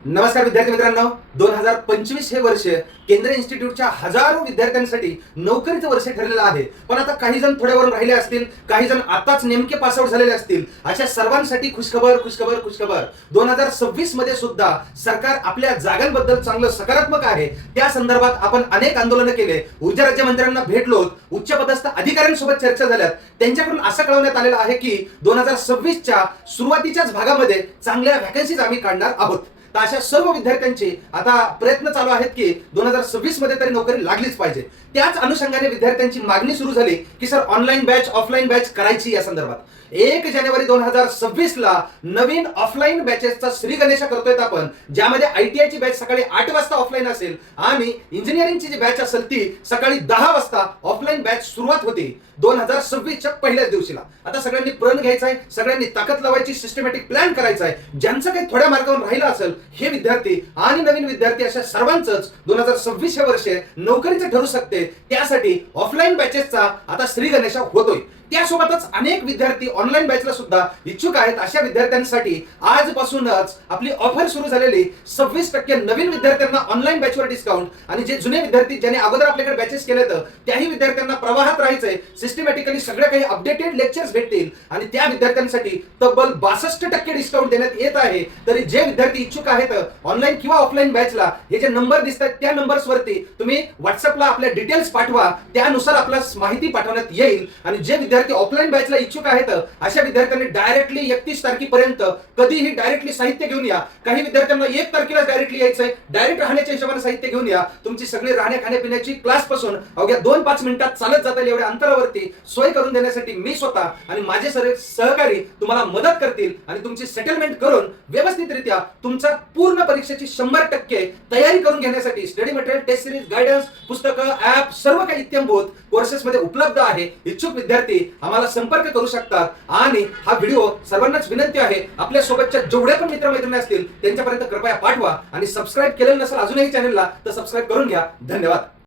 नमस्कार विद्यार्थी मित्रांनो, 2025 हे वर्ष केंद्रीय इन्स्टिट्यूटच्या हजारो विद्यार्थ्यांसाठी नोकरीचं वर्ष ठरलेलं आहे. पण आता काही जण थोड्यावरून राहिले असतील, काही जण आताच नेमके पासआउट झालेले असतील. अशा सर्वांसाठी खुशखबर 2026 मध्ये सुद्धा सरकार आपल्या जागांबद्दल चांगलं सकारात्मक आहे. त्या संदर्भात आपण अनेक आंदोलनं केले, ऊर्जा राज्यमंत्र्यांना भेटलो, उच्च पदस्थ अधिकाऱ्यांसोबत चर्चा झाल्यात. त्यांच्याकडून असं कळवण्यात आलेलं आहे की 2026च्या सुरुवातीच्याच भागामध्ये चांगल्या व्हॅकन्सीज आम्ही काढणार आहोत. तर अशा सर्व विद्यार्थ्यांचे आता प्रयत्न चालू आहेत की 2026 मध्ये तरी नोकरी लागलीच पाहिजे. त्याच अनुषंगाने विद्यार्थ्यांची मागणी सुरू झाली की sir online batch offline batch करायची. या संदर्भात 1 जानेवारी 2026 ला नवीन ऑफलाईन बॅचेसचा श्रीगणेशा करतोय आपण, ज्यामध्ये ITI ची बॅच सकाळी 8 वाजता ऑफलाईन असेल आणि इंजिनिअरिंगची जी बॅच असेल ती सकाळी 10 वाजता ऑफलाईन बॅच सुरुवात होते 2026च्या पहिल्याच दिवशीला. आता सगळ्यांनी प्रण घ्यायचा आहे, सगळ्यांनी ताकद लावायची, सिस्टमॅटिक प्लॅन करायचा आहे. ज्यांचं काही थोड्या मार्गावर राहिलं असेल हे विद्यार्थी आणि नवीन विद्यार्थी अशा सर्वांचंच 2026 हे वर्ष नोकरीचं ठरू शकते. त्यासाठी ऑफलाईन बॅचेसचा आता श्रीगणेशा होतोय. त्यासोबतच अनेक विद्यार्थी ऑनलाईन बॅचला सुद्धा इच्छुक आहेत. अशा विद्यार्थ्यांसाठी आजपासूनच आपली ऑफर सुरू झालेली 26% नवीन विद्यार्थ्यांना ऑनलाईन बॅचवर डिस्काउंट आणि जे जुने विद्यार्थी ज्यांनी अगोदर आपल्याकडे बॅचेस केले तर त्याही विद्यार्थ्यांना प्रवाहात राहायचंय. सिस्टमॅटिकली सगळे काही अपडेटेड लेक्चर्स भेटतील आणि त्या विद्यार्थ्यांसाठी तब्बल 62% डिस्काउंट देण्यात येत आहे. तरी जे विद्यार्थी इच्छुक आहेत ऑनलाईन किंवा ऑफलाईन बॅचला, हे जे नंबर दिसतात त्या नंबर्सवरती तुम्ही व्हॉट्सअपला आपल्या डिटेल्स पाठवा, त्यानुसार आपल्याला माहिती पाठवण्यात येईल. आणि जे विद्यार्थी ऑफलाईन बॅचला इच्छुक आहेत अशा विद्यार्थ्यांनी डायरेक्टली 31 तारखेपर्यंत कधीही डायरेक्टली साहित्य घेऊन या. काही विद्यार्थ्यांना 1 तारखेला डायरेक्टली यायचंय, डायरेक्ट राहण्याच्या हिशोबाने साहित्य घेऊन या. तुमची सगळी राहण्या खाण्यापिण्याची क्लास पासून अवघ्या 2-5 मिनिटात चालत जाता येईल एवढ्या अंतरावरती सोय करून देण्यासाठी मी स्वतः आणि माझे सर्व सहकारी तुम्हाला मदत करतील आणि तुमची सेटलमेंट करून व्यवस्थितरित्या तुमचा पूर्ण परीक्षेची 100% तयारी करून घेण्यासाठी study material, test series, guidance, पुस्तकं, ऍप सर्व काही इत्थंभूत कोर्सेस मध्ये उपलब्ध आहे. इच्छुक विद्यार्थी आम्हाला संपर्क करू शकतात. आणि हा व्हिडिओ सर्वांनाच विनंती आहे, आपल्या सोबतच्या जेवढे पण मित्रमैत्रिणी असतील त्यांच्यापर्यंत कृपया पाठवा आणि सबस्क्राईब केलेलं नसेल अजूनही चॅनलला तर सबस्क्राईब करून घ्या. धन्यवाद.